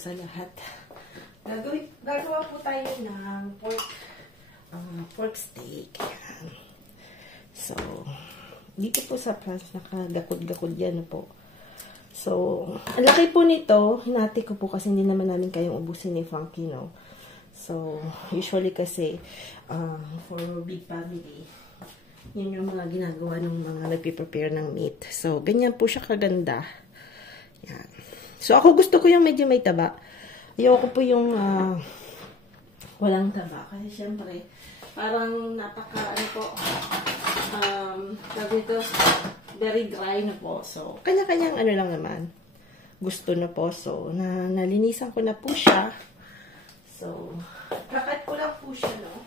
sa lahat. Gagawa po tayo ng pork steak. Yan. So, dito po sa France, nakagakod-gakod yan po. So, ang laki po nito, hinati ko po kasi hindi naman namin kayong ubusin ni Funky, no? So, usually kasi, for big family, yun yung mga ginagawa ng mga nagpiprepare ng meat. So, ganyan po siya kaganda. Yan. So, ako gusto ko yung medyo may taba. Ayoko po yung walang taba. Kasi syempre, parang sabi ito, very dry na po. So, kanya-kanyang ano lang naman. Gusto na po. So, nalinisan ko na po siya. So, kakat ko lang po siya, no?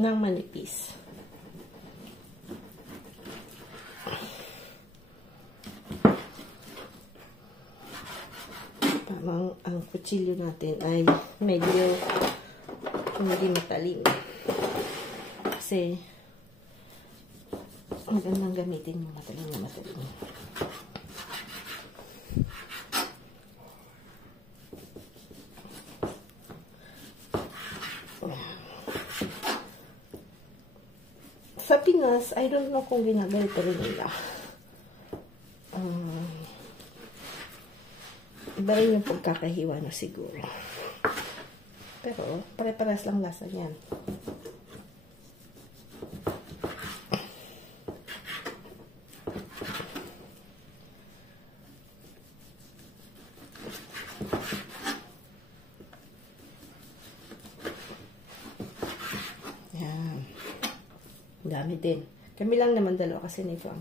Ng manipis. Parang ang kutsilyo natin ay medyo hindi matalim. Kasi magandang gamitin yung matalim na matalim. Sa Pinas, I don't know kung ginagalito rin nila. Iba rin yung pagkakahiwa na siguro. Pero, pare-pares lang lasa niyan. Yan. Dami din. Kami lang naman dalawa kasi ni Frank.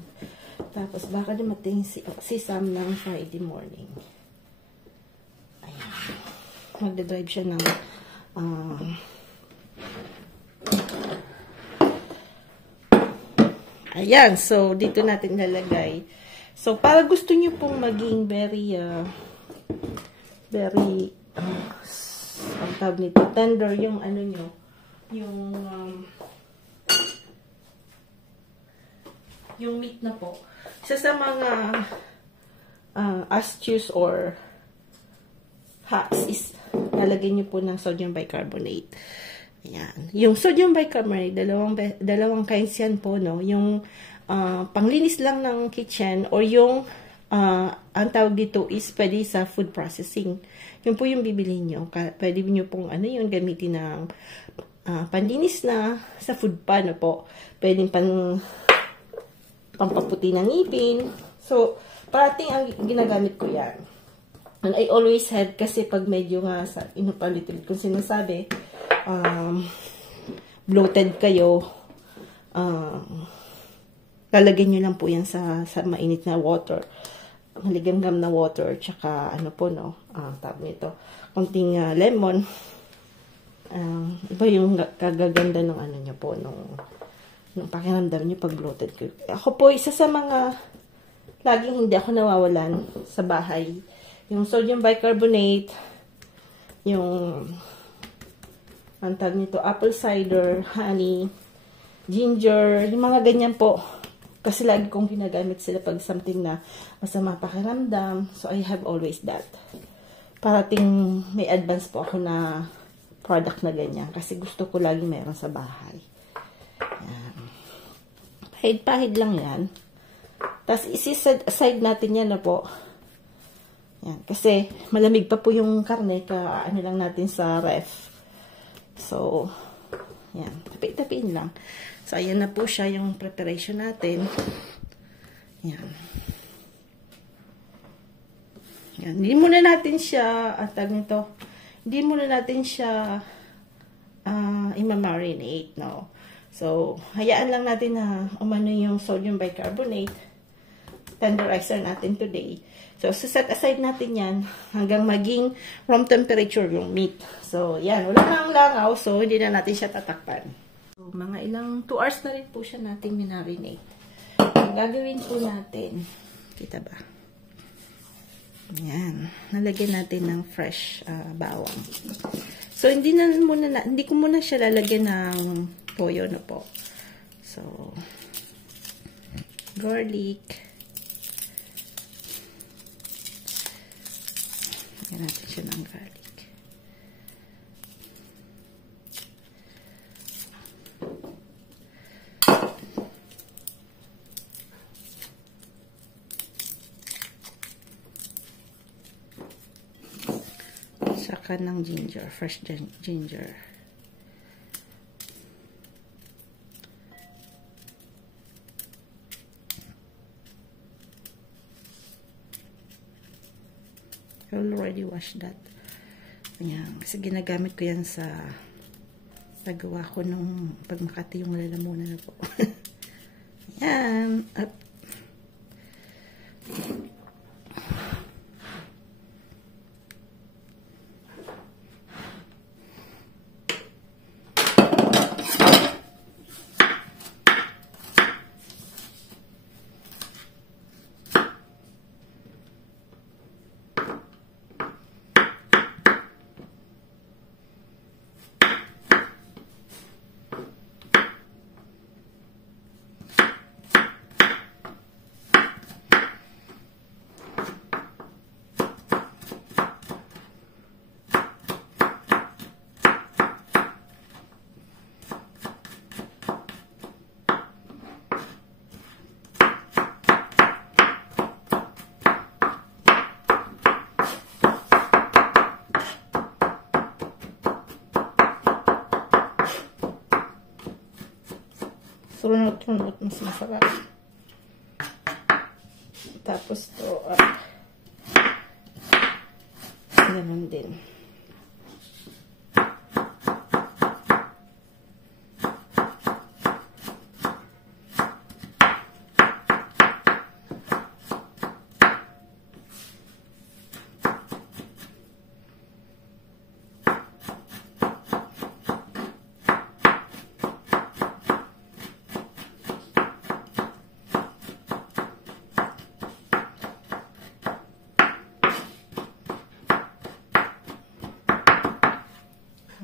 Tapos, baka dumating si Sam ng Friday morning. Magdadrive siya ng ayan, so dito natin lalagay. So para gusto niyo pong maging very ang tawag nito, tender yung ano nyo, yung meat na po. Isa sa mga astuce or hacks is lalagyan nyo po ng sodium bicarbonate. Ayan. Yung sodium bicarbonate, dalawang kinds yan po, no? Yung panglinis lang ng kitchen or yung ang tawag dito is pwede sa food processing. Yun po yung bibili nyo. Pwede nyo pong ano yun, gamitin ng panlinis na sa food pan, no po. Pwede pampaputi ng ngipin. So, parating ang ginagamit ko yan. And I always had, kasi pag medyo nga sa inupalit-ulit kung sinasabi, bloated kayo, lalagyan nyo lang po yan sa mainit na water. Maligam-gam na water, tsaka ano po, no, tawag nito, konting lemon. Iba yung kagaganda ng ano nyo po, nung pakiramdam nyo pag bloated kayo. Ako po, isa sa mga laging hindi ako nawawalan sa bahay, yung sodium bicarbonate, yung ang tawag nito, apple cider, honey, ginger, yung mga ganyan po. Kasi lagi kong ginagamit sila pag something na masama pakiramdam. So, I have always that. Parating may advance po ako na product na ganyan. Kasi gusto ko lagi meron sa bahay. Yan. Pahid-pahid lang yan. Tapos, isi-set aside natin yan na po. Yan, kasi malamig pa po yung karne, ano lang natin sa ref. So, yan, tapiin lang. So, ayan na po siya yung preparation natin. Yan. Yan, hindi muna natin siya, hindi muna natin siya i-marinate, no? So, hayaan lang natin na umano yung sodium bicarbonate. Tenderizer natin today. So, set aside natin yan hanggang maging room temperature yung meat. So, yan. Wala nang langaw. So, hindi na natin siya tatakpan. So, mga ilang 2 hours na rin po siya nating minarinate. Ang gagawin po natin, kita ba? Yan. Nalagyan natin ng fresh bawang. So, hindi ko muna siya lalagyan ng toyo na po. So, garlic. Lagyan natin siya ng garlic. Saka ng ginger, fresh ginger. I already washed that. Ayan, kasi ginagamit ko yan sa paggawa ko nung pag Makati yung lalamunan na po. Ayan. Up. Sunod-sunod mas masarap. Tapos to, ganun din.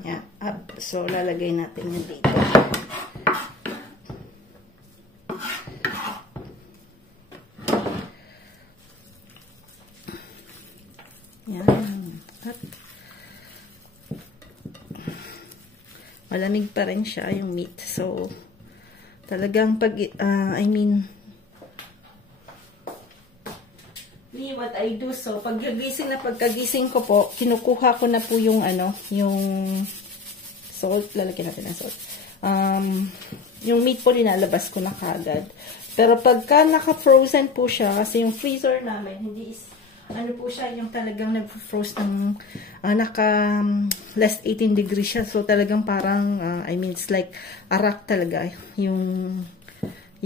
Yan, up. So, lalagay natin yan dito. Yan, up. Malamig pa rin siya, yung meat. So, talagang pag, what I do, so pagkagising ko po, kinukuha ko na po yung yung salt, lalagyan natin ng salt. Yung meat po linalabas ko na kagad. Pero pagka naka-frozen po siya, kasi yung freezer namin, hindi is, po siya, yung talagang nag-froze ng, naka less 18 degrees siya. So talagang parang, it's like arak talaga, yung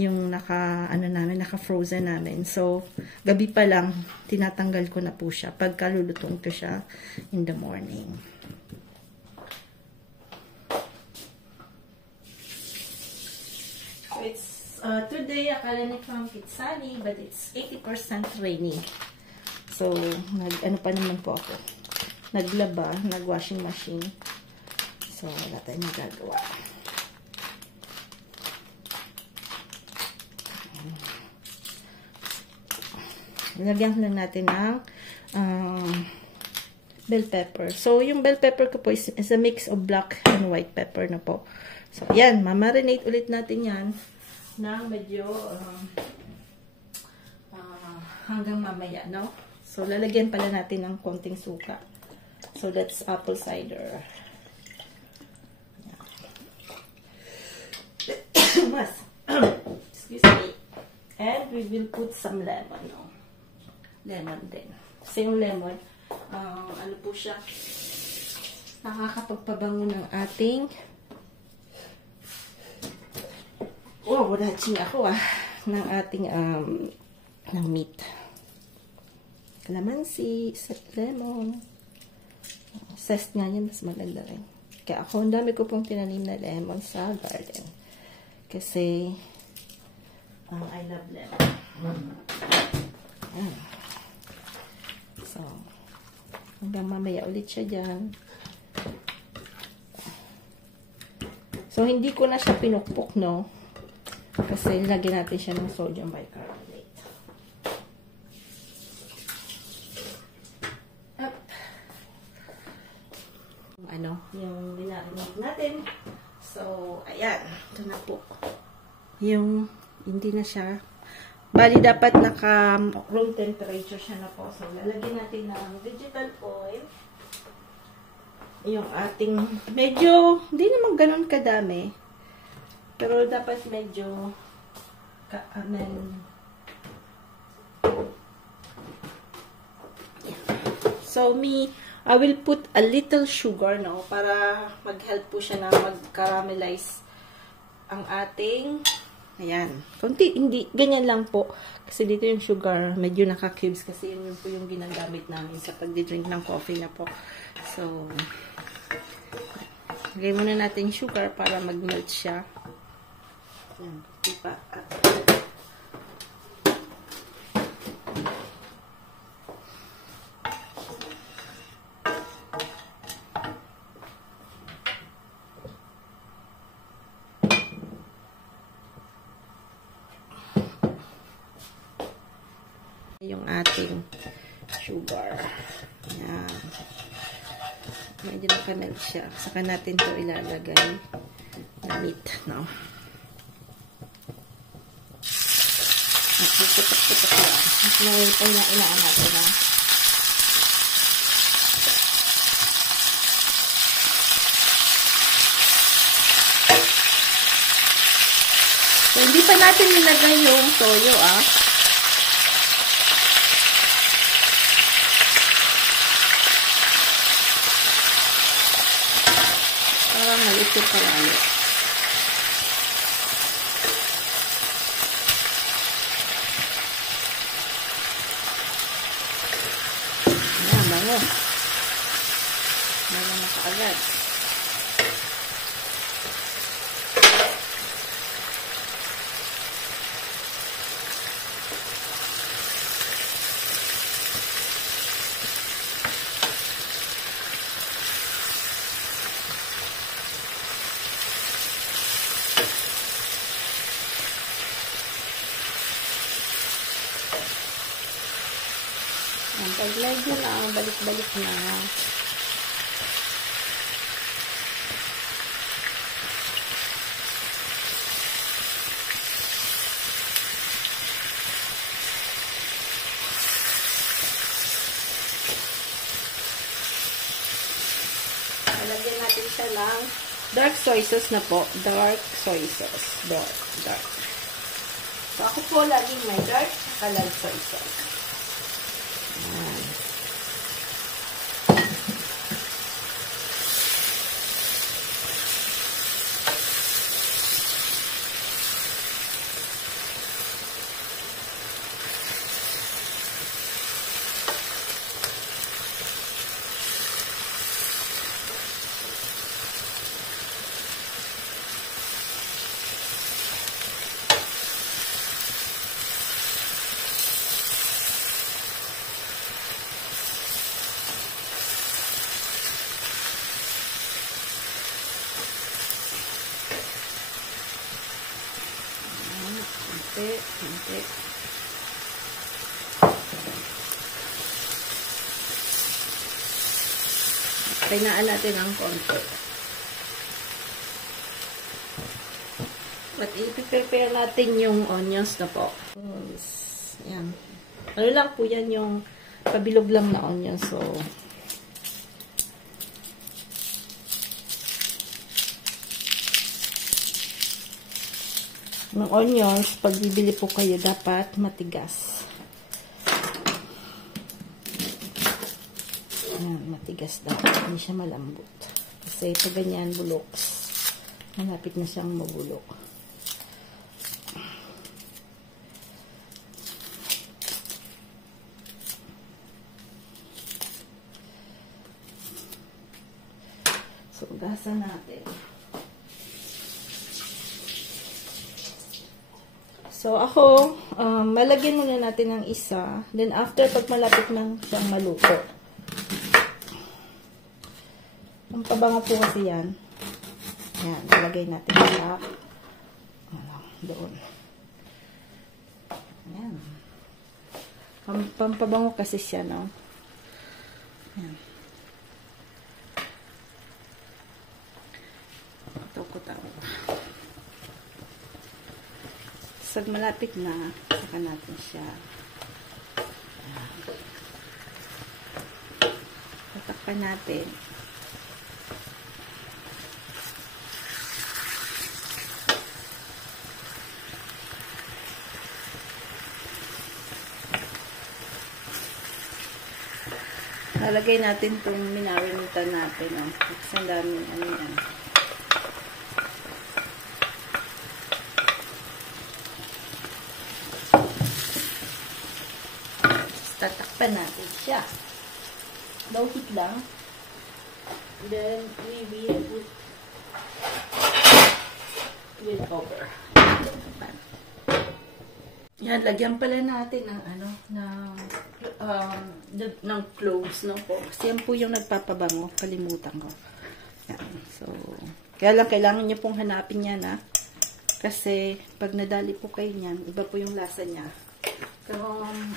naka-frozen namin. So, gabi pa lang, tinatanggal ko na po siya pagka lulutuin ko siya in the morning. So, it's, today, akala ni Frank it's sunny, but it's 80% rainy. So, pa naman po ako. Naglaba, nag-washing machine. So, wala tayong magagawa. Lagyan lang natin ng bell pepper. So, yung bell pepper ko po is a mix of black and white pepper na po. So, yan. Mamarinate ulit natin yan na medyo hanggang mamaya, no? So, lalagyan pala natin ng konting suka. So, that's apple cider. Mas. Excuse me. And we will put some lemon, no? Lemon din. Kasi yung lemon, po siya, nakakapagpabango ng ating, watching ako ng ating, ng meat. Calamansi, lemon. Zest nga yan, mas maganda rin. Kaya ako, ang dami ko pong tinanim na lemon sa garden. Kasi, I love lemon. Ayan. So, hanggang mamaya ulit siya dyan. So, hindi ko na siya pinukpok, no? Kasi lagyan natin siya ng sodium bicarbonate. Up. Yung linarinig natin. So, ayan. Ito na po. Yung, hindi na siya. Bali, dapat naka room temperature siya na po. So, lalagyan natin ng vegetal oil. Yung ating, medyo, hindi naman ganun kadami. Pero dapat medyo, so, I will put a little sugar, no? Para mag-help po siya na mag-caramelize ang ating, ayan. Kunti, hindi, ganyan lang po. Kasi dito yung sugar, medyo naka-cubes kasi yun po yung ginagamit namin sa pagdi-drink ng coffee na po. So, lagay muna natin yung sugar para mag-melt siya. Ayan, diba? Yung ating sugar. Ayan. Medyo nakamelt siya. Saka natin to ilalagay na meat, no? Puputok-putok lang. Ngayon pa inaan natin, no? So, hindi pa natin nilagay yung toyo, Malit yung palalo. Ayan, bango. Bango na kaagad. Pag medyo na, balik-balik na. Lagyan natin siya ng dark soy sauce na po. Dark soy sauce. Dark. So, ako po laging may dark at soy sauce. Ayan. Hindi. Kainaan natin ang konti. But i-prepare natin yung onions na po. Yan. Ano lang po yan, yung pabilog lang na onions. So, ng onions, pag bibili po kayo, dapat matigas. Ayan, matigas dapat. Hindi siya malambot. Kasi ito ganyan, buloks. Malapit na siyang mabulok. So, gasan natin. So, ako, malagyan muna natin ng isa. Then, after, pag malapit nang siyang maluto. Ang pabango po kasi yan. Ayan, malagay natin sa doon. Ayan. Pampabango kasi siya, no? Ayan. Takot-takot. So, malapit na, saka natin siya. Tatakpan natin. Lalagay natin itong minarinitan natin. Kasi ang daming ano yan. Tatakpan natin siya. Low heat lang. Then, we will put it over. Yan, lagyan pala natin ng ano, ng cloves, no po. Kasi yan po yung nagpapabango. Kalimutan ko. Yan. So, kaya lang kailangan nyo pong hanapin yan, ha. Kasi, pag nadali po kayo niyan, iba po yung lasa niya. So,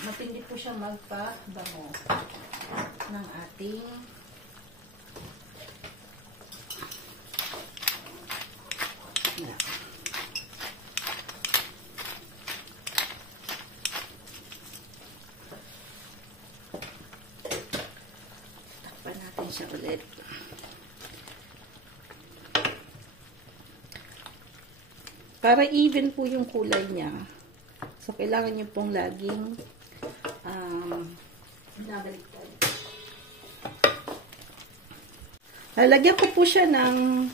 matindi po siya magpabango ng ating yan. Takpan natin siya ulit. Para even po yung kulay niya. So, kailangan nyo pong laging nabaliktad. Lalagyan ko po siya ng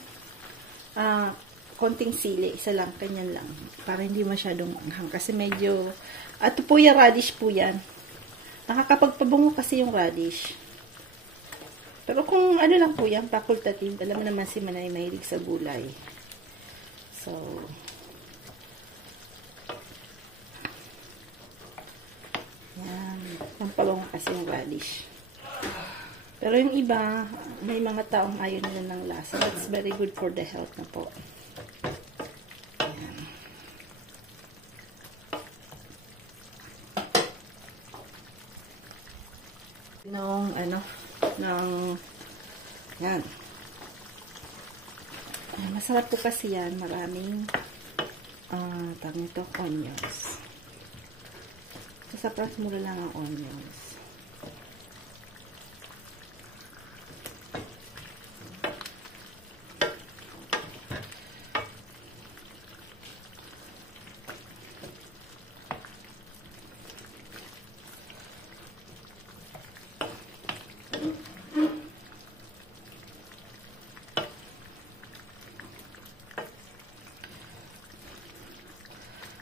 konting sili. Isa lang, kanyan lang. Para hindi masyadong anghang. Kasi medyo, ito po yung radish po yan. Nakakapagpabango kasi yung radish. Pero kung ano lang po yan, facultative, alam mo naman si Manay mahilig sa gulay. So, yan. Pampalong kasi yung radish. Pero yung iba, may mga taong ayaw nila ng lasa. That's very good for the health na po. Yan. Yan. Masarap po kasi yan. Maraming, tawag nito, onions. Sapras mura lang ang onions.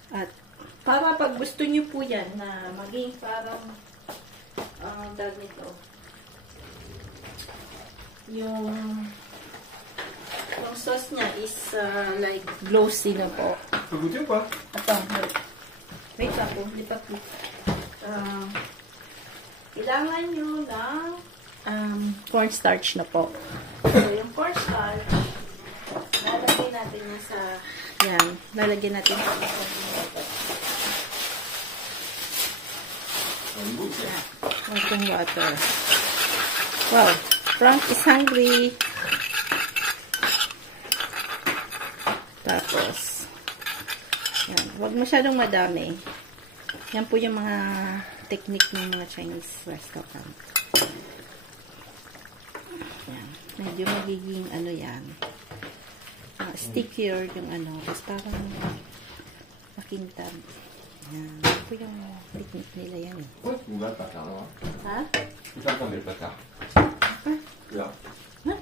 At para pag gusto niyo po yan na maging parang tawag nito, yung sauce niya is like glossy na po. Pagod pa. Ito, wait lang po, lipat po. Kailangan nyo ng cornstarch na po. So, yung cornstarch, lalagay natin yan sa, yan, lalagay natin sa konting water. Wow, Frank is hungry. Tapos, yan, huwag masyadong madami. Yan po yung mga technique ng mga Chinese restaurant. Yan, medyo magiging ano yan, stickier yung ano, tapos parang makintab. Yan, yan po yung technique nila yan eh. Bukan patah loh. Ha? Kita ambil patah. Ya. Hah?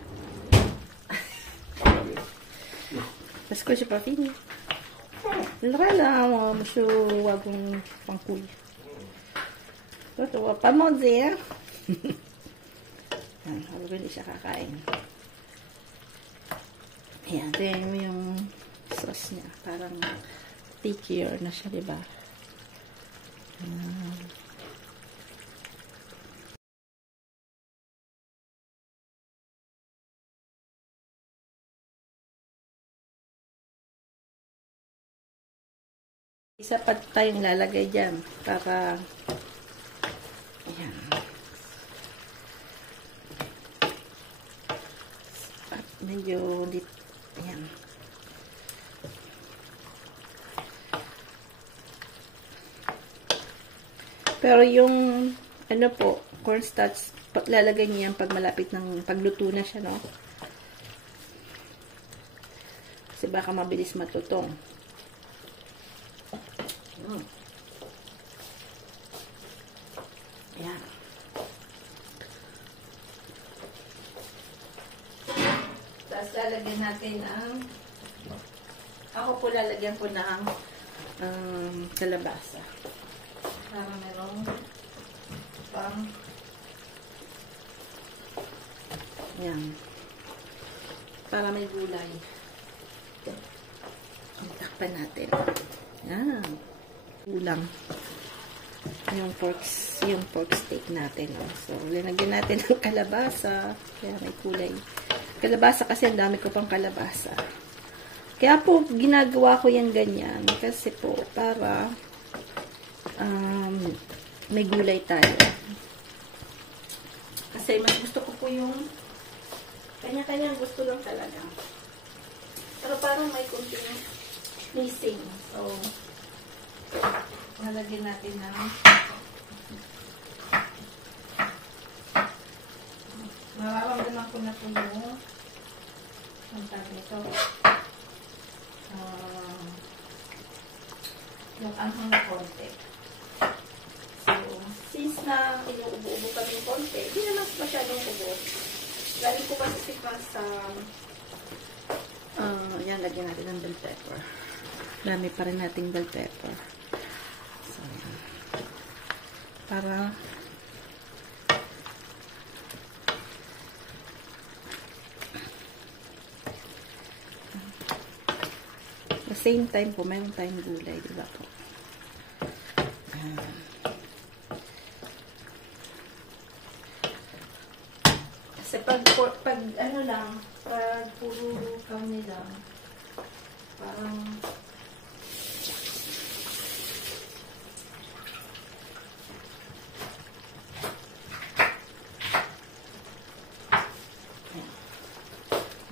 Parce que j'ai pas fini. Là, là, monsieur Wagon Pancouille. Toi, tu vas pas m'en dire. Huwag hindi siya kakain. Ayan, tingnan mo yung sauce niya. Parang stickier na siya, diba? Ayan. Isa pa tayong lalagay dyan para ayan. At medyo ayan. Pero yung ano po, cornstarch, lalagay niyo yan pag malapit ng pagluto na siya, no? Kasi baka mabilis matutong. Ayan. Tapos lalagyan natin ng ako po lalagyan po ng kalabasa. Para merong pang ayan. Para may gulay. Takpan natin. Ayan. Ulang. Yung pork steak natin. So, linagyan natin ng kalabasa. Kaya may kulay. Kalabasa kasi ang dami ko pang kalabasa. Kaya po, ginagawa ko yan ganyan. Kasi po, para may gulay tayo. Kasi mas gusto ko po yung kanya-kanyang gusto lang talaga. Pero parang may kunting missing. So, nalagyan natin ng mararamdaman ko na po yung tawag nito yung anghang na konti. So, since na inuubo-ubo kami yung konti, hindi naman masyadong ubo. Galing ko kasi sa yan, lagyan natin ng bell pepper. Dami pa rin nating bell pepper. So, yan. Para the same time po, mayroon tayong gulay, diba po? Kasi pag ano lang, pag puro kami lang, parang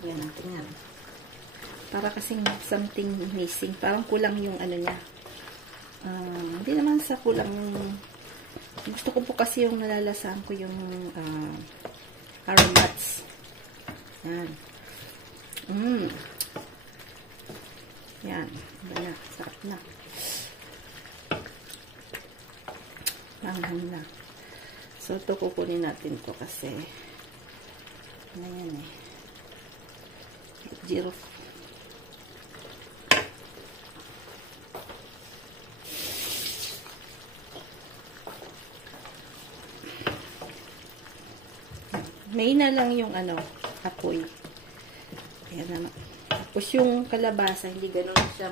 yan natin yan. Para kasing something missing. Parang kulang yung ano niya. Hindi naman sa kulang yung gusto ko po kasi yung nalalasahan ko yung aromats. Yan. Yan. Iba na. Sarap na. Langhang na. So, ito kukunin natin to kasi ano yan eh. Zero. May na lang yung ano, apoy. Ayan na. Tapos yung kalabasa, hindi ganun siya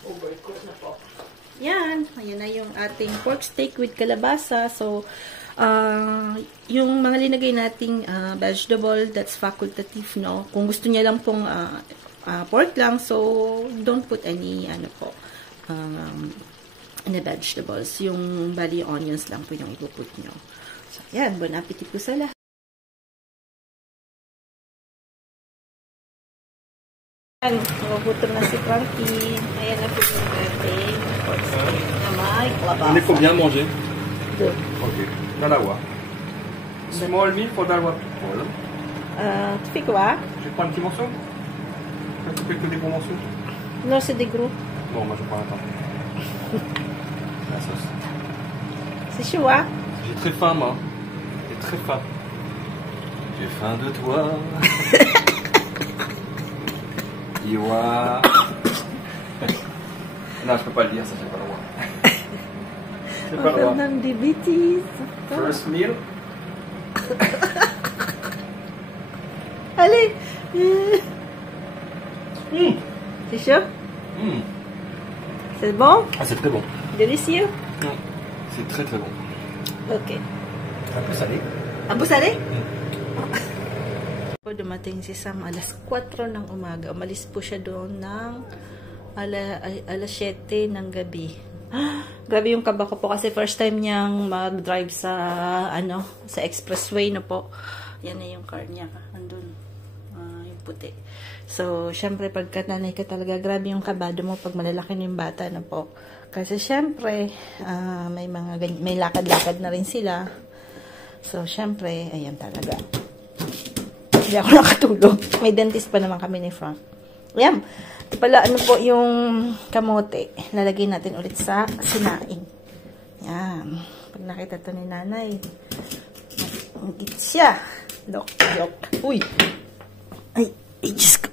overcook na po. Yan. Ayan na yung ating pork steak with kalabasa. So, yung mga linagay nating vegetable, that's facultative, no? Kung gusto niya lang pong pork lang, so don't put any, ano po, any vegetables. Yung bali onions lang po yung ipuput nyo. So, yan. Bon appetit po sa lahat. Ayan. Nagugutom na si Frankie. Ayan na po yung ating pork steak na may kalabasa. On est combien à manger? Deux. Ok. Dalawa. Small meal for Dalawa people. Tu fais quoi? Je prends un petit morceau. Tu vas couper que des gros morceaux. Non, c'est des gros. Bon, moi je prends un temps. La sauce. C'est chaud, hein? J'ai très faim, moi. J'ai très faim. J'ai faim de toi. Iwa. Non, je peux pas le dire, ça j'ai pas le droit. J'ai pas le droit. Même des bêtises. First meal. Allez. C'est chaud? C'est bon? Ah, c'est très bon. Délicieux? C'est très très bon. Ok. Un peu salé. Abu salé? Po dumating si Sam alas 4 ng umaga. Umalis po siya doon ng alas 7 ng gabi. Grabe yung kaba ko po kasi first time niyang mag-drive sa sa expressway na po. Yan na yung car niya. Andun. Yung puti. So, syempre, pagka nanay ka talaga, grabe yung kabado mo pag malalaki na yung bata na po. Kasi syempre, may lakad-lakad na rin sila. So, syempre, ayan talaga. Hindi ako nakatulog. May dentist pa naman kami ni Frank. Ayan. Ito pala, ano po yung kamote. Lalagay natin ulit sa sinaing. Ayan. Pag nakita to ni nanay, mag-eat siya. Look. Uy. Ay, Diyos ko.